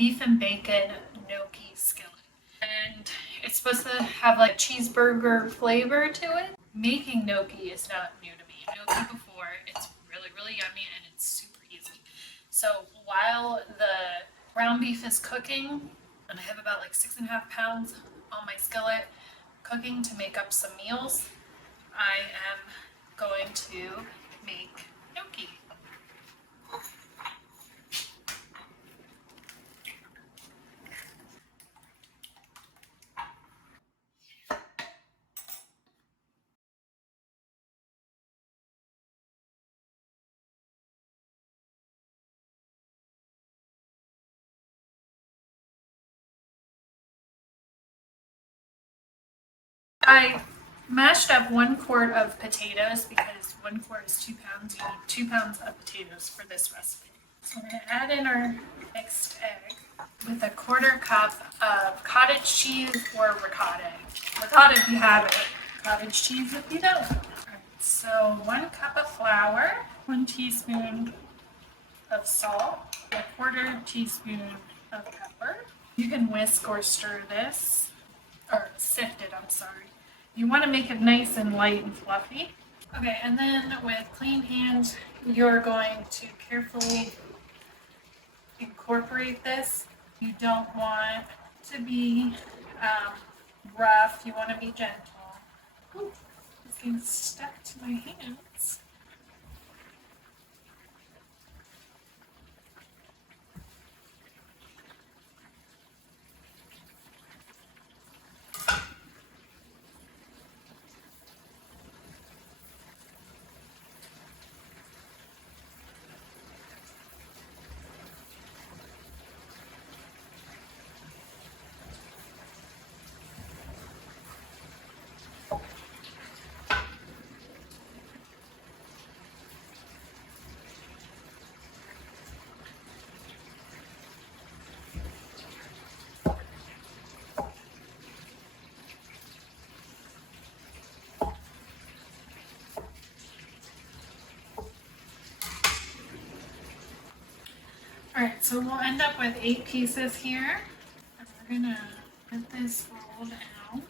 beef and bacon gnocchi skillet. And it's supposed to have like cheeseburger flavor to it. Making gnocchi is not new to me. Gnocchi before, it's really, really yummy and it's super easy. So while the ground beef is cooking, and I have about like 6.5 pounds on my skillet cooking to make up some meals, I am going to make gnocchi. I mashed up 1 quart of potatoes because 1 quart is 2 pounds. You need 2 pounds of potatoes for this recipe. So we're going to add in our mixed egg with 1/4 cup of cottage cheese or ricotta. Ricotta if you have it, cottage cheese if you don't. Alright, so 1 cup of flour, 1 teaspoon of salt, 1/4 teaspoon of pepper. You can whisk or stir this, or sift it, I'm sorry. You want to make it nice and light and fluffy. Okay, and then with clean hands, you're going to carefully incorporate this. You don't want to be rough, you want to be gentle. Ooh, it's getting stuck to my hands. Alright, so we'll end up with 8 pieces here. And we're gonna get this rolled out.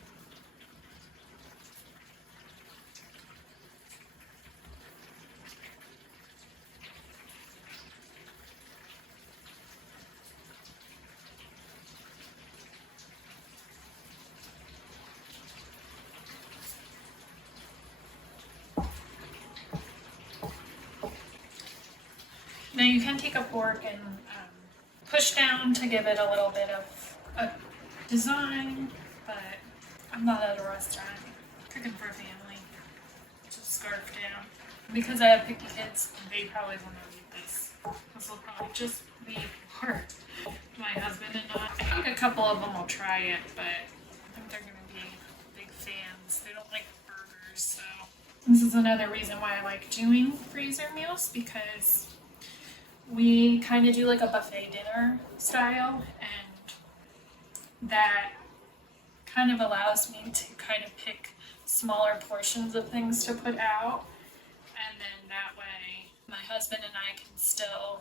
Now you can take a fork and push down to give it a little bit of a design, but I'm not at a restaurant. I'm cooking for a family. Just scarf down. Because I have picky kids, they probably want to eat this. This will probably just be for my husband and I. I think a couple of them will try it, but I think they're going to be big fans. They don't like burgers, so. This is another reason why I like doing freezer meals, because we kind of do like a buffet dinner style, and that kind of allows me to kind of pick smaller portions of things to put out, and then that way my husband and I can still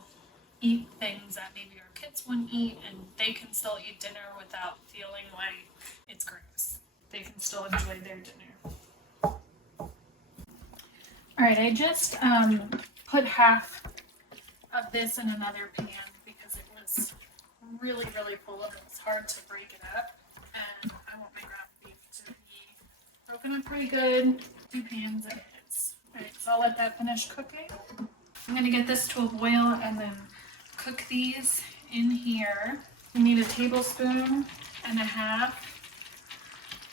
eat things that maybe our kids wouldn't eat, and they can still eat dinner without feeling like it's gross. They can still enjoy their dinner. Alright, I just put half of this in another pan because it was really, really full and it was hard to break it up, and I want my ground beef to be broken up pretty good. 2 pans and it's. Alright, so I'll let that finish cooking. I'm going to get this to a boil and then cook these in here. You need 1.5 tablespoons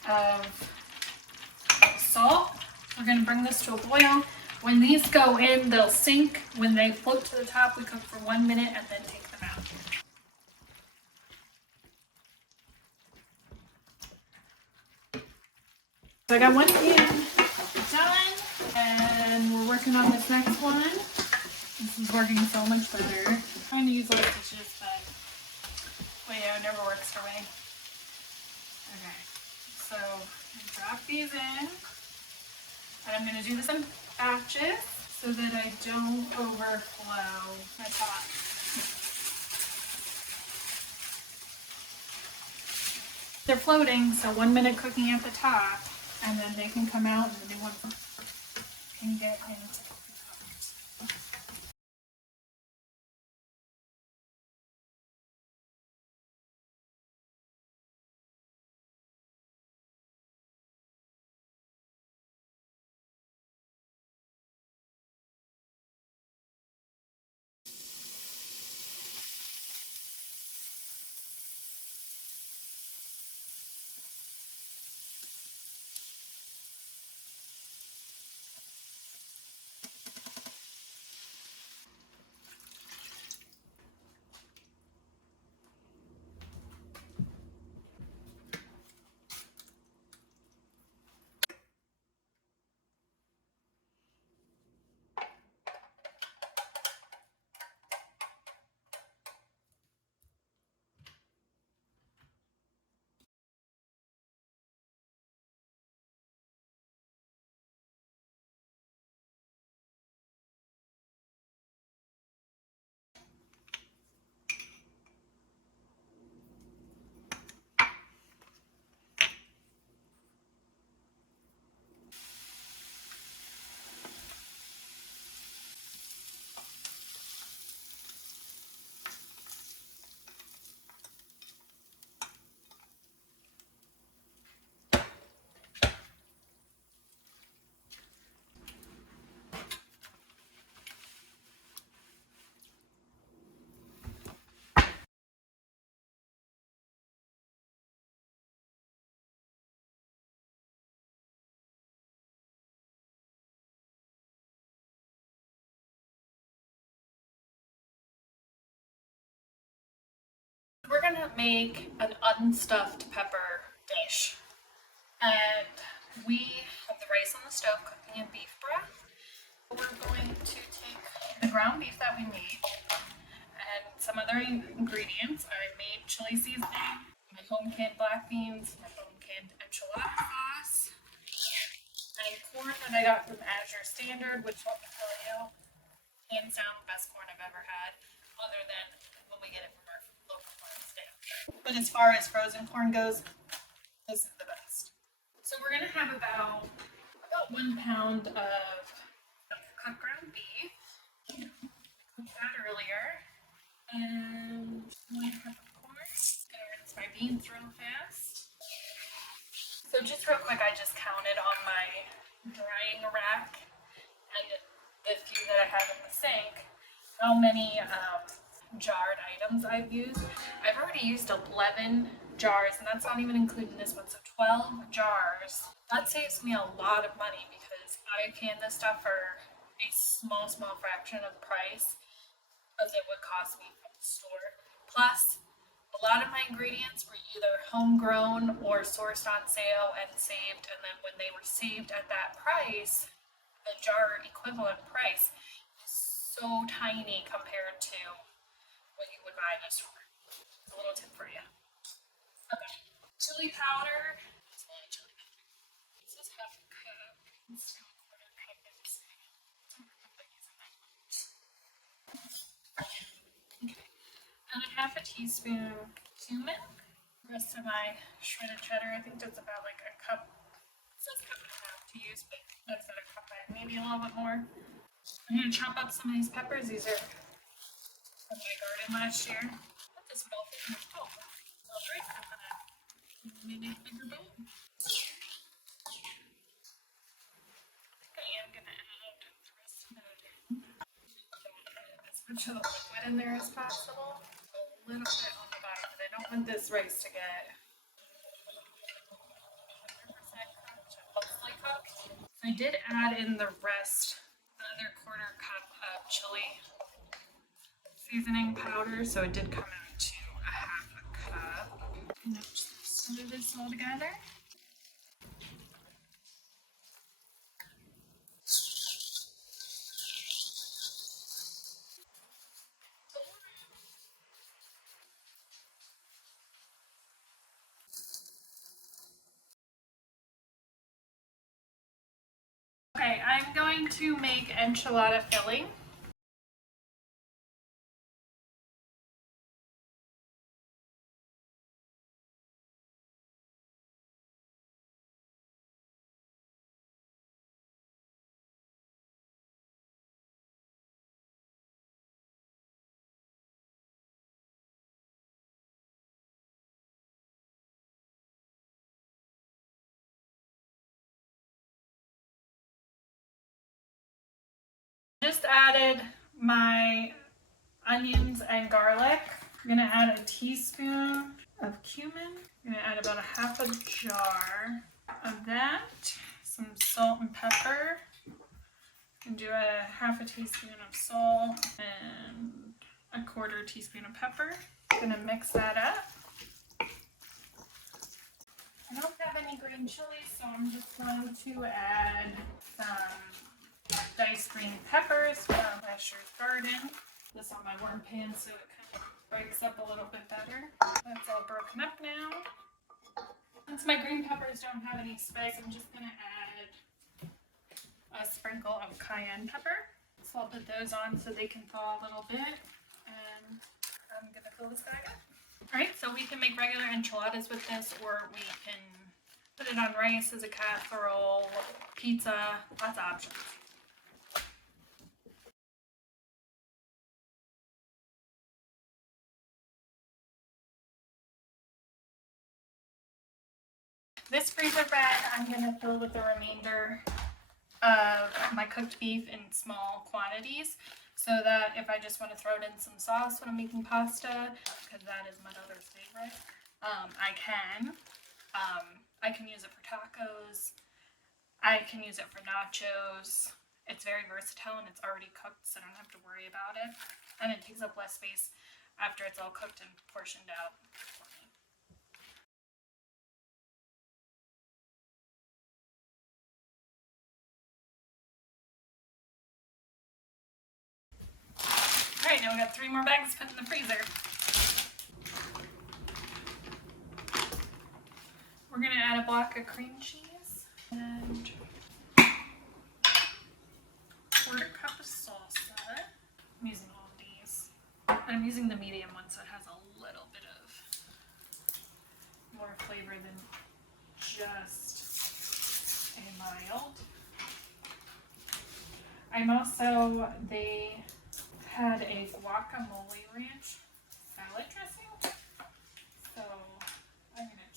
of salt. We're going to bring this to a boil. When these go in, they'll sink. When they float to the top, we cook for 1 minute and then take them out. So I got 1 pan done, and we're working on this next one. This is working so much better. I'm trying to use light dishes, but it never works for me. Okay, so drop these in, and I'm going to do this in batches so that I don't overflow my pot. They're floating, so 1 minute cooking at the top, and then they can come out and the new one can get into cooked. We're gonna make an unstuffed pepper dish. And we have the rice on the stove cooking in beef broth. We're going to take the ground beef that we made and some other ingredients. I made chili seasoning, my home canned black beans, my home canned enchilada sauce, and corn that I got from Azure Standard, which let me tell you, hands down the best corn I've ever had, other than when we get it from our local farm stand. But as far as frozen corn goes, this is the best. So we're gonna have about 1 pound of cooked ground beef. Cooked that earlier. And 1 cup of corn. Gonna rinse my beans real fast. So just real quick, I just counted on my drying rack and the few that I have in the sink how many jarred items I've used. I've already used 11 jars, and that's not even including this one, so 12 jars. That saves me a lot of money because I can this stuff for a small fraction of the price as it would cost me from the store. Plus, a lot of my ingredients were either homegrown or sourced on sale and saved, and then when they were saved at that price, the jar equivalent price is so tiny compared to what you would buy in a store. A little tip for you. Okay. Chili powder. That's a lot of chili powder. This is half a cup. It's a quarter cup. Okay. And a half a teaspoon cumin. The rest of my shredded cheddar, I think that's about like a cup. It says cup and a half to use, but that's not a cup, maybe a little bit more. I'm gonna chop up some of these peppers. These are from my garden last year. Put this would all fit in this bowl. Alright, I'm gonna maybe a bigger bowl. I am gonna add the rest of it. As much of the liquid in there as possible. A little bit on the bottom, but I don't want this rice to get 100% cooked, mostly cooked. I did add in the rest, another quarter cup of chili seasoning powder, so it did come out to a half a cup. And just stir this all together. Okay, I'm going to make enchilada filling. added my onions and garlic. I'm gonna add a teaspoon of cumin. I'm gonna add about a half a jar of that. Some salt and pepper. And do a half a teaspoon of salt and a quarter teaspoon of pepper. I'm gonna mix that up. I don't have any green chilies, so I'm just going to add some diced green peppers from Asher's Garden. This on my warm pan so it kind of breaks up a little bit better. That's all broken up now. Since my green peppers don't have any spice, I'm just gonna add a sprinkle of cayenne pepper. So I'll put those on so they can thaw a little bit. And I'm gonna fill this bag up. Alright, so we can make regular enchiladas with this, or we can put it on rice as a casserole, pizza, lots of options. This freezer bag I'm going to fill with the remainder of my cooked beef in small quantities, so that if I just want to throw it in some sauce when I'm making pasta, because that is my daughter's favorite, I can. I can use it for tacos. I can use it for nachos. It's very versatile and it's already cooked, so I don't have to worry about it. And it takes up less space after it's all cooked and portioned out. Alright, now we got 3 more bags to put in the freezer. We're going to add a block of cream cheese and a quarter cup of salsa. I'm using all of these. And I'm using the medium one so it has a little bit of more flavor than just a mild. I'm also, they had a guacamole ranch salad dressing, so I'm gonna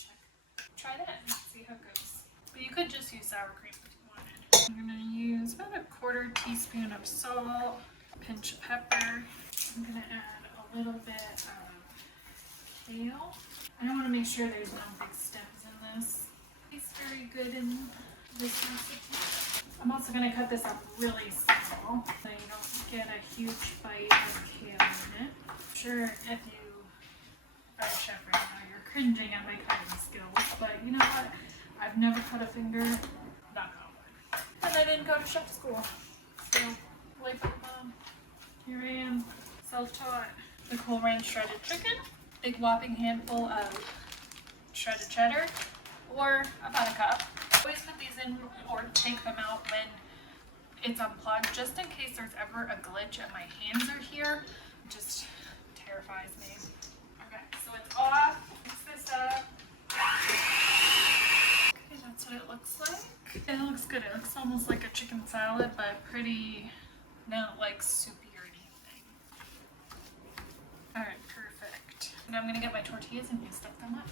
try that and see how it goes. But you could just use sour cream if you wanted. I'm gonna use about a quarter teaspoon of salt, a pinch of pepper. I'm gonna add a little bit of kale. I want to make sure there's no big stems in this. It's very good in this recipe. I'm also going to cut this up really small so you don't get a huge bite of kale in it. I'm sure if you are a chef right now, you're cringing at my cutting skills, but you know what? I've never cut a finger, knock on wood. And I didn't go to chef school. So, like my mom, here I am, self-taught. The Cool Ranch shredded chicken, big whopping handful of shredded cheddar, or about a cup. Always put these in or take them out when it's unplugged, just in case there's ever a glitch and my hands are here. It just terrifies me. Okay, so it's off. Mix this up. Okay, that's what it looks like. It looks good. It looks almost like a chicken salad, but pretty, not like soupy or anything. Alright, perfect. And I'm gonna get my tortillas and stuff them up.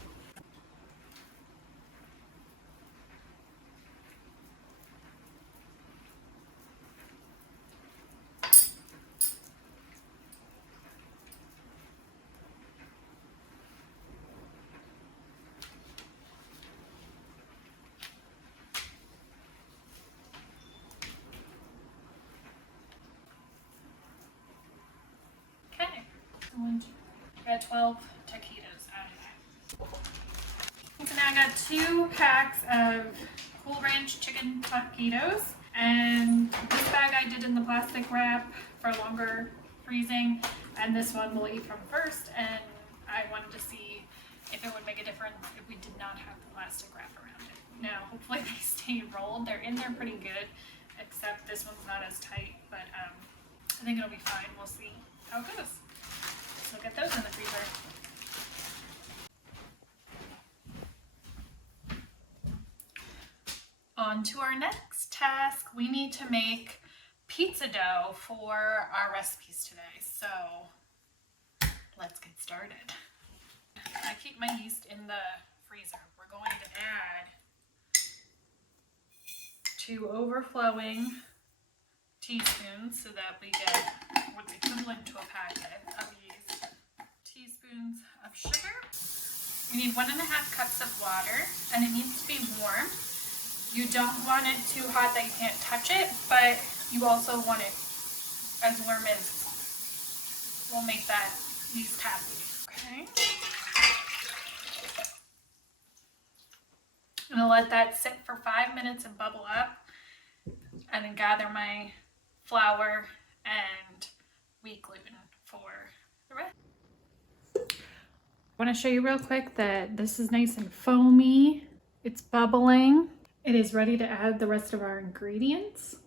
I got 12 taquitos out of that. So now I got 2 packs of Cool Ranch chicken taquitos, and this bag I did in the plastic wrap for longer freezing, and this one we'll eat from first, and I wanted to see if it would make a difference if we did not have the plastic wrap around it. Now, hopefully they stay rolled. They're in there pretty good, except this one's not as tight, but I think it'll be fine. We'll see how it goes. So get those in the freezer. On to our next task. We need to make pizza dough for our recipes today. So let's get started. I keep my yeast in the freezer. We're going to add 2 overflowing teaspoons so that we get what's equivalent to a packet of these teaspoons of sugar. We need 1.5 cups of water, and it needs to be warm. You don't want it too hot that you can't touch it, but you also want it as warm as will make these taffy. Okay. I'm gonna let that sit for 5 minutes and bubble up, and then gather my flour and wheat gluten for the rest. I want to show you real quick that this is nice and foamy. It's bubbling. It is ready to add the rest of our ingredients.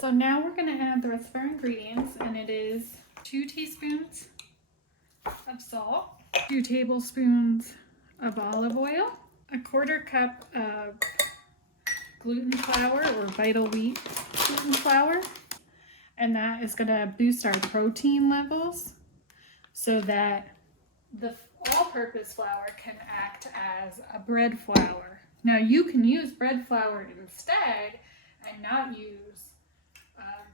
So now we're going to add the rest of our ingredients, and it is 2 teaspoons of salt, 2 tablespoons of olive oil, 1/4 cup of gluten flour or Vital Wheat gluten flour, and that is going to boost our protein levels so that the all-purpose flour can act as a bread flour. Now you can use bread flour instead and not use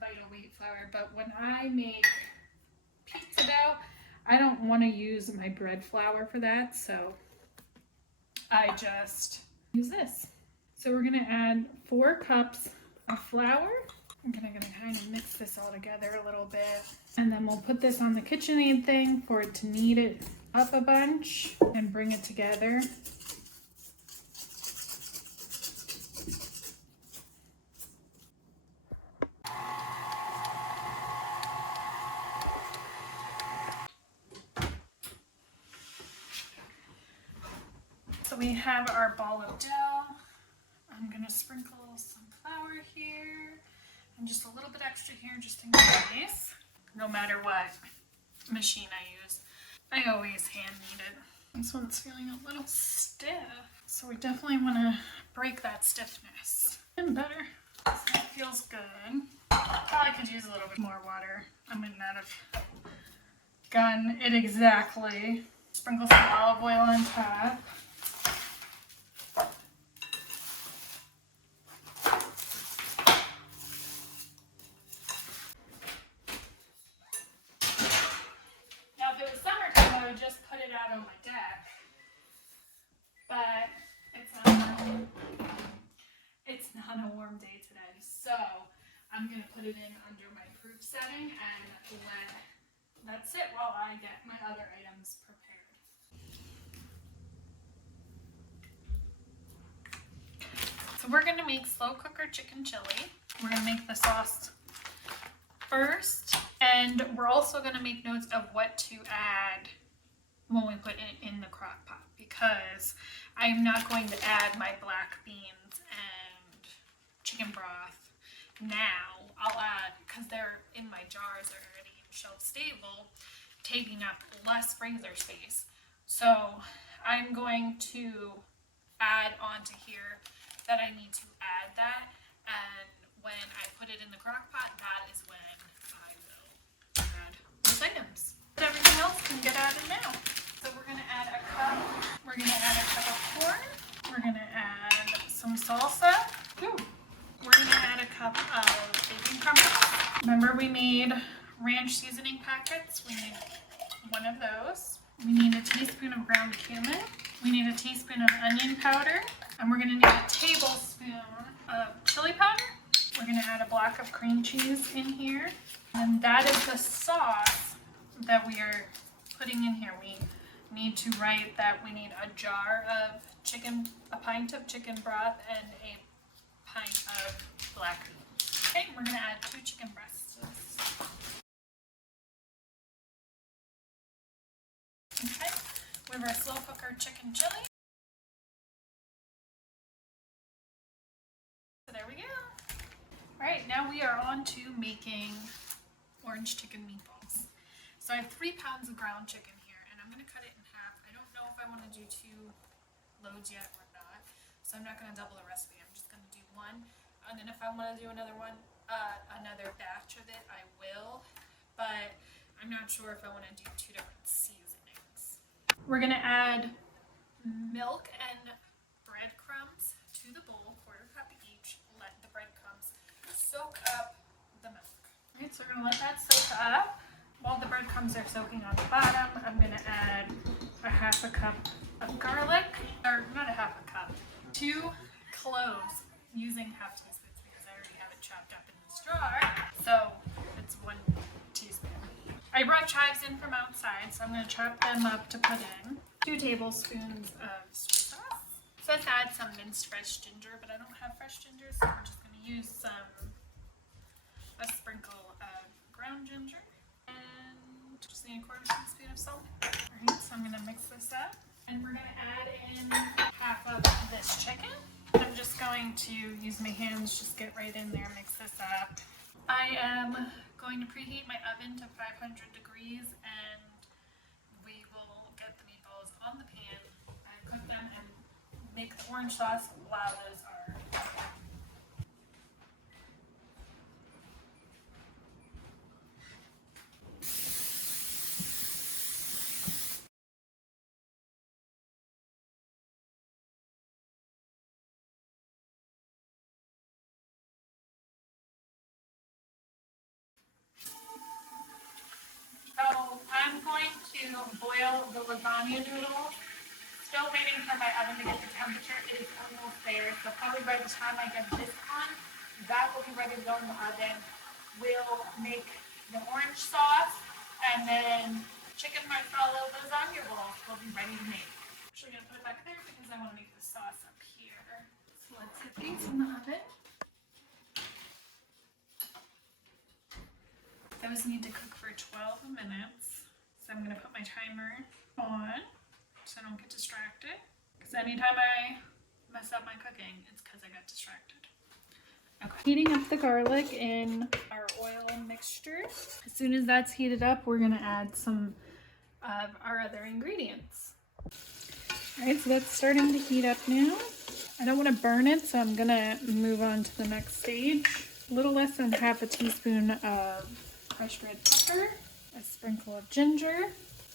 Vital Wheat flour, but when I make pizza dough, I don't want to use my bread flour for that, so I just use this. So we're going to add 4 cups of flour. I'm going to kind of mix this all together a little bit, and then we'll put this on the KitchenAid thing for it to knead it up a bunch and bring it together. So we have our ball of dough. I'm going to sprinkle some flour here and just a little bit extra here just in case, no matter what machine I use. I always hand knead it. This one's feeling a little stiff, so we definitely want to break that stiffness. And better. So that feels good. Probably could use a little bit more water. I might not have gotten it exactly. Sprinkle some olive oil on top. Just put it out on my deck, but it's not a warm day today, so I'm gonna put it in under my proof setting and let that sit while I get my other items prepared. So we're gonna make slow cooker chicken chili. We're gonna make the sauce first, and we're also gonna make notes of what to add when we put it in the crock pot, because I'm not going to add my black beans and chicken broth now. I'll add, because they're in my jars already shelf stable, taking up less freezer space. So I'm going to add onto here that I need to add that, and when I put it in the crock pot, that is when I will add those items. But everything else can get added now. So we're going to add a cup of corn. We're going to add some salsa. Ooh. We're going to add a cup of bacon crumbles. Remember we made ranch seasoning packets? We need one of those. We need a teaspoon of ground cumin. We need a teaspoon of onion powder. And we're going to need a tablespoon of chili powder. We're going to add a block of cream cheese in here. And that is the sauce that we are putting in here. We need to write that we need a jar of chicken, a pint of chicken broth, and a pint of black beans. Okay, we're going to add 2 chicken breasts to this. Okay, we have our slow cooker chicken chili. So there we go. Alright, now we are on to making orange chicken meatballs. So I have 3 pounds of ground chicken here, and I'm going to cut it in half. I don't know if I want to do 2 loads yet or not, so I'm not going to double the recipe. I'm just going to do 1, and then if I want to do another one, another batch of it, I will, but I'm not sure if I want to do 2 different seasonings. We're going to add milk and breadcrumbs to the bowl, 1/4 cup each. Let the breadcrumbs soak up the milk. breadcrumbs are soaking on the bottom, I'm going to add a half a cup of garlic, or not a half a cup, 2 cloves, using half teaspoons because I already have it chopped up in this jar, so it's 1 teaspoon. I brought chives in from outside, so I'm going to chop them up to put in. 2 tablespoons of soy sauce. So let's add some minced fresh ginger, but I don't have fresh ginger, so we're just going to use a sprinkle of ground ginger. And just need a 1/4 teaspoon of salt. Alright, so I'm going to mix this up. And we're going to add in half of this chicken. I'm just going to use my hands, just get right in there, mix this up. I am going to preheat my oven to 500 degrees and we will get the meatballs on the pan and cook them and make the orange sauce while those are cooking. So I'm going to boil the lasagna noodles. Still waiting for my oven to get the temperature. It is almost there. So probably by the time I get this on, that will be ready to go in the oven. We'll make the orange sauce and then chicken marsala lasagna rolls will be ready to make. I'm actually going to put it back there because I want to make the sauce up here. So let's get these in the oven. Those need to cook for 12 minutes. So I'm going to put my timer on so I don't get distracted. Because anytime I mess up my cooking, it's because I got distracted. Okay. Heating up the garlic in our oil mixture. As soon as that's heated up, we're going to add some of our other ingredients. Alright, so that's starting to heat up now. I don't want to burn it, so I'm going to move on to the next stage. A little less than half a teaspoon of crushed red pepper, a sprinkle of ginger.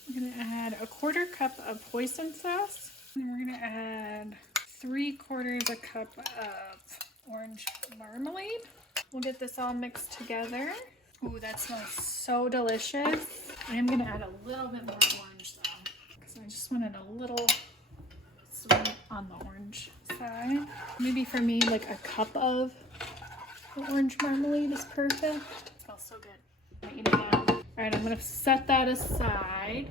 We're going to add a 1/4 cup of hoisin sauce. And we're going to add 3/4 cup of orange marmalade. We'll get this all mixed together. Ooh, that smells so delicious. I am going to add a little bit more orange though, because I just wanted a little sweet on the orange side. Maybe for me, like a cup of the orange marmalade is perfect. It smells so good. I'm gonna eat it now. Alright, I'm gonna set that aside.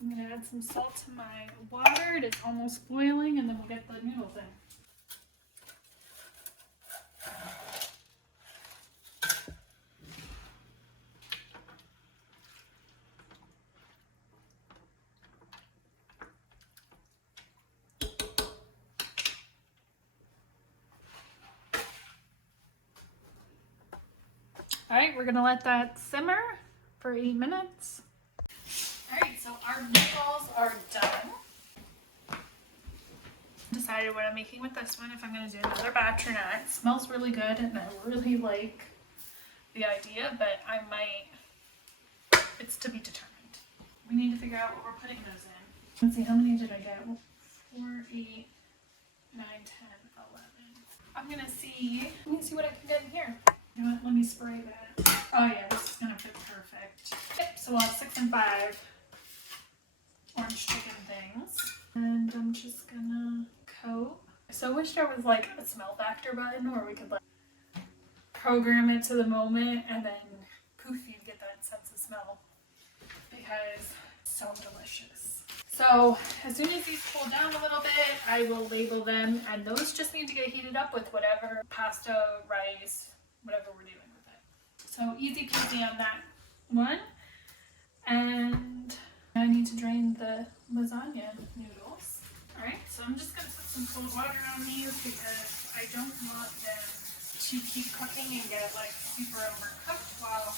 I'm gonna add some salt to my water. It is almost boiling, and then we'll get the noodles in. Alright, we're gonna let that simmer for 8 minutes. Alright, so our meatballs are done. Decided what I'm making with this one, if I'm gonna do another batch or not. It smells really good and I really like the idea, but I might, it's to be determined. We need to figure out what we're putting those in. Let's see, how many did I get? 4, 8, 9, 10, 11. I'm gonna see, let me see what I can get in here. You know what, let me spray that. Oh yeah, this is gonna fit perfect. Yep, so we'll have 6 and 5 orange chicken things. And I'm just gonna coat. So I wish there was like a smell factor button where we could like program it to the moment and then poof, you'd get that sense of smell. Because it's so delicious. So as soon as these cool down a little bit, I will label them, and those just need to get heated up with whatever pasta, rice, whatever we're doing with it. So easy peasy on that one. And I need to drain the lasagna noodles. Alright, so I'm just going to put some cold water on these because I don't want them to keep cooking and get like super overcooked while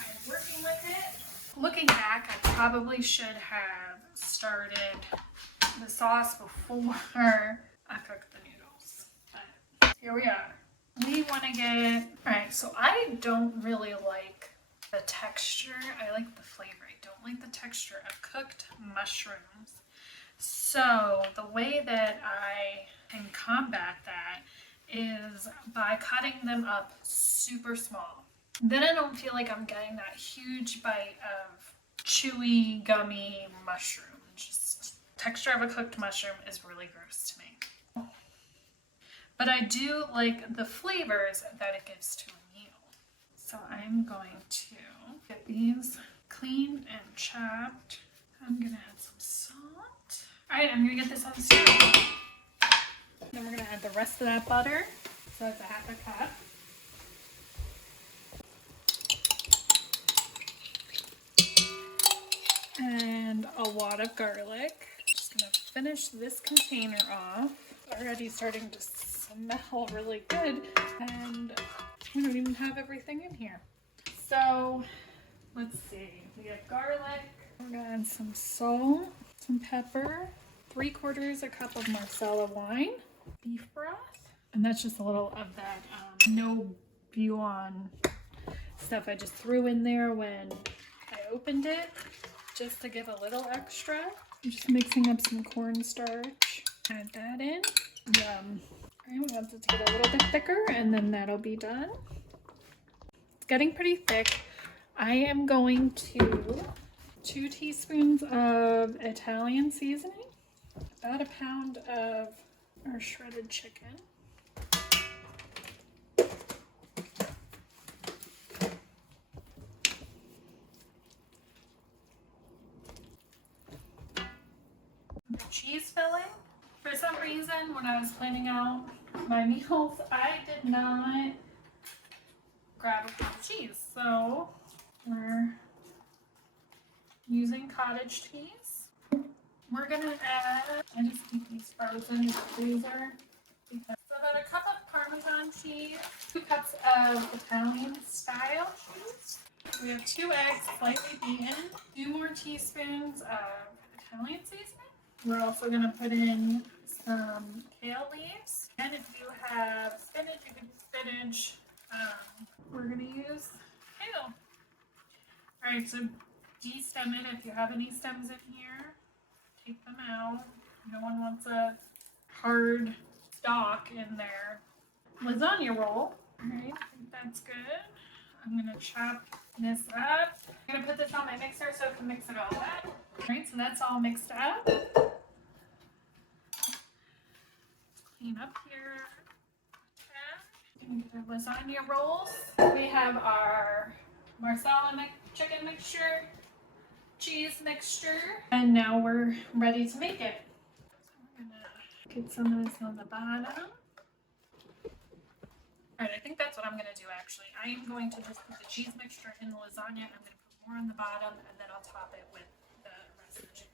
I'm working with it. Looking back, I probably should have started the sauce before I cooked the noodles. But here we are. We want to get, alright, so I don't really like the texture. I like the flavor. I don't like the texture of cooked mushrooms. So the way that I can combat that is by cutting them up super small. Then I don't feel like I'm getting that huge bite of chewy, gummy mushroom. Just texture of a cooked mushroom is really gross to me. But I do like the flavors that it gives to a meal. So I'm going to get these cleaned and chopped. I'm gonna add some salt. All right, I'm gonna get this on the stove. Then we're gonna add the rest of that butter. So it's a half a cup. And a wad of garlic. Just gonna finish this container off. Already starting to smell really good, and we don't even have everything in here. So let's see. We have garlic. We're gonna add some salt, some pepper, 3/4 a cup of Marsala wine, beef broth, and that's just a little of that no Buon stuff I just threw in there when I opened it, just to give a little extra. I'm just mixing up some cornstarch. Add that in. Yum. Alright, we want it to get a little bit thicker, and then that'll be done. It's getting pretty thick. I am going to 2 teaspoons of Italian seasoning, about a pound of our shredded chicken. Cheese filling. For some reason, when I was planning out my meals, I did not grab a pound of cheese. So we're using cottage cheese. We're gonna add, I just keep these frozen in the freezer. So about a cup of Parmesan cheese, 2 cups of Italian style cheese. We have 2 eggs slightly beaten, 2 more teaspoons of Italian seasoning. We're also going to put in some kale leaves. And if you have spinach, you can use spinach. We're going to use kale. Alright, so de-stem it. If you have any stems in here, take them out. No one wants a hard stalk in their lasagna roll. Alright, I think that's good. I'm going to chop this up. I'm going to put this on my mixer so I can mix it all up. Alright, so that's all mixed up. Clean up here. Okay. Get our lasagna rolls. We have our Marsala chicken mixture, cheese mixture, and now we're ready to make it. So we're gonna get some of this on the bottom. Alright, I think that's what I'm gonna do actually. I am going to just put the cheese mixture in the lasagna. I'm gonna put more on the bottom, and then I'll top it with the rest of the chicken.